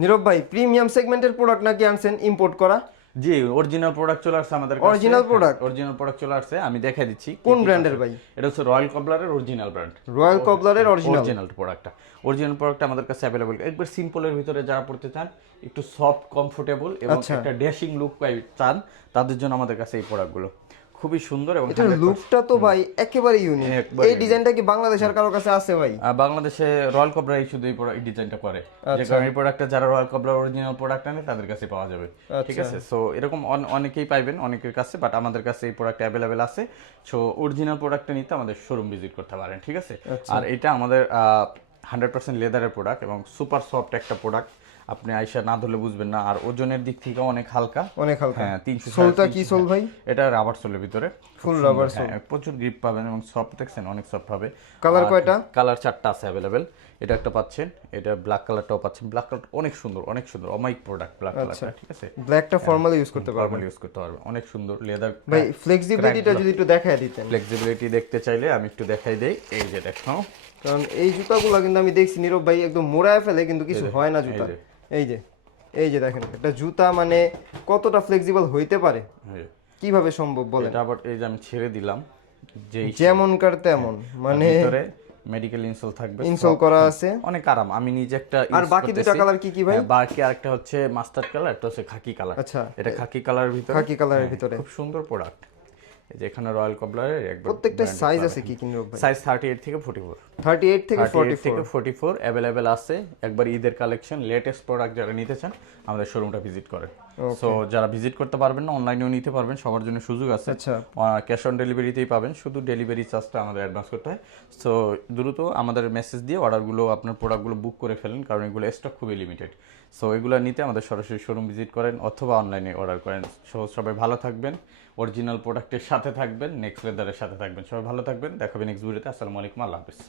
নীরব ভাই প্রিমিয়াম সেগমেন্টের প্রোডাক্ট নাকি আনছেন ইম্পোর্ট করা? জি, অরিজিনাল প্রোডাক্ট চলে আসছে আমাদের কাছে। Original product? অরিজিনাল প্রোডাক্ট চলে আসছে, আমি দেখাই দিচ্ছি কোন ব্র্যান্ডের ভাই? এটা হচ্ছে রয়্যাল কবলারের অরিজিনাল ব্র্যান্ড। রয়্যাল কবলারের অরিজিনাল? অরিজিনাল প্রোডাক্টটা, অরিজিনাল প্রোডাক্ট আমাদের কাছে অ্যাভেলেবল। একবার সিম্পলের ভিতরে যারা পড়তে চান, একটু সফট কমফোর্টেবল এবং একটা ড্যাশিং লুক চান, তাদের জন্য আমাদের কাছে এই প্রোডাক্টগুলো খুবই সুন্দর। এবং এটার লুকটা তো ভাই একেবারে ইউনিক। এই ডিজাইনটা কি বাংলাদেশের কারো কাছে আছে ভাই? বাংলাদেশে রয়্যাল কবলাই শুধু এই ডিজাইনটা করে, যে কারণে এই প্রোডাক্টটা যারা রয়্যাল কবলার অরিজিনাল প্রোডাক্ট আনে তাদের কাছে পাওয়া যাবে। ঠিক আছে, সো এরকম অনেকেই পাইবেন অনেকের কাছে, বাট আমাদের কাছে এই প্রোডাক্ট অ্যাভেলেবেল আছে। সো অরিজিনাল প্রোডাক্টটা নিতে আমাদের শোরুম ভিজিট করতে পারেন। ঠিক আছে, আর এটা আমাদের 100% লেদারের প্রোডাক্ট এবং সুপার সফট একটা প্রোডাক্ট। আপনি আইসা না ধরলে বুঝবেন না। আর ওজনের দিক থেকে অনেক হালকা, অনেক হালকা। হ্যাঁ 300। সোলটা কি সোল ভাই? এটা রাবার সোলের ভিতরে, ফুল রাবার সোল। প্রচুর গ্রিপ পাবেন এবং সফট, দেখছেন অনেক সফট হবে। কালার কয়টা? কালার 4টা আছে অ্যাভেলেবেল। এটা একটা পাচ্ছেন, এটা ব্ল্যাক কালারটাও পাচ্ছেন। ব্ল্যাক কালার অনেক সুন্দর, অনেক সুন্দর, অমাইক প্রোডাক্ট ব্ল্যাক কালারটা। ঠিক আছে, ব্ল্যাকটা ফর্মালি ইউজ করতে পারবেন। ফর্মালি ইউজ করতে পারবেন, অনেক সুন্দর লেদার। ভাই ফ্লেক্সিবিলিটিটা যদি একটু দেখায় দিতেন। ফ্লেক্সিবিলিটি দেখতে চাইলে আমি একটু দেখাই দেই। এই যে দেখো, কারণ এই জুতাগুলো কিন্তু আমি দেখছি নীরব ভাই একদম মোড়ায় ফেলে কিন্তু কিছু হয় না জুতা। এই যে দেখেন একটা জুতা মানে কতটা ফ্লেক্সিবল হইতে পারে, কিভাবে সম্ভব বলেন? এটা আবার এই যে আমি ছেড়ে দিলাম, যে যেমনকার তেমন, মানে ভিতরে মেডিকেল ইনসোল থাকবে, ইনসোল করা আছে, অনেক আরাম। আমি নিজে একটা আর বাকি দুটো কালার কি কি ভাই? বাকি আরেকটা হচ্ছে মাস্টার্ড কালার, একটা হচ্ছে খাকি কালার। আচ্ছা, এটা খাকি কালারের ভিতরে, খাকি কালারের ভিতরে খুব সুন্দর প্রোডাক্ট। এই যে এখানে রয়্যাল কবলারের একবার প্রত্যেকটা সাইজ আছে কি কি নীরব ভাই? সাইজ 38 থেকে 44, 38 থেকে 44 অ্যাভেলেবেল আছে। একবার ঈদের কালেকশন, লেটেস্ট প্রোডাক্ট যারা নিতে চান আমাদের শোরুমটা ভিজিট করেন। সো যারা ভিজিট করতে পারবেন না, অনলাইনেও নিতে পারবেন, সবার জন্য সুযোগ আছে। আচ্ছা, ক্যাশ অন ডেলিভারিতেই পাবেন, শুধু ডেলিভারি চার্জটা আমাদের অ্যাডভান্স করতে হয়। সো দ্রুত আমাদের মেসেজ দিয়ে অর্ডারগুলো, আপনার প্রোডাক্টগুলো বুক করে ফেলেন, কারণ এগুলো স্টক খুবই লিমিটেড। সো এগুলো নিতে আমাদের সরাসরি শোরুম ভিজিট করেন অথবা অনলাইনে অর্ডার করেন। সো সবাই ভালো থাকবেন, অরিজিনাল প্রোডাক্টের সাথে থাকবেন, নেক্সট লেদারের সাথে থাকবেন। সবাই ভালো থাকবেন, দেখাবেন নেক্সট ভিডিওতে। আসসালামু আলাইকুম, আল্লাহ হাফিজ।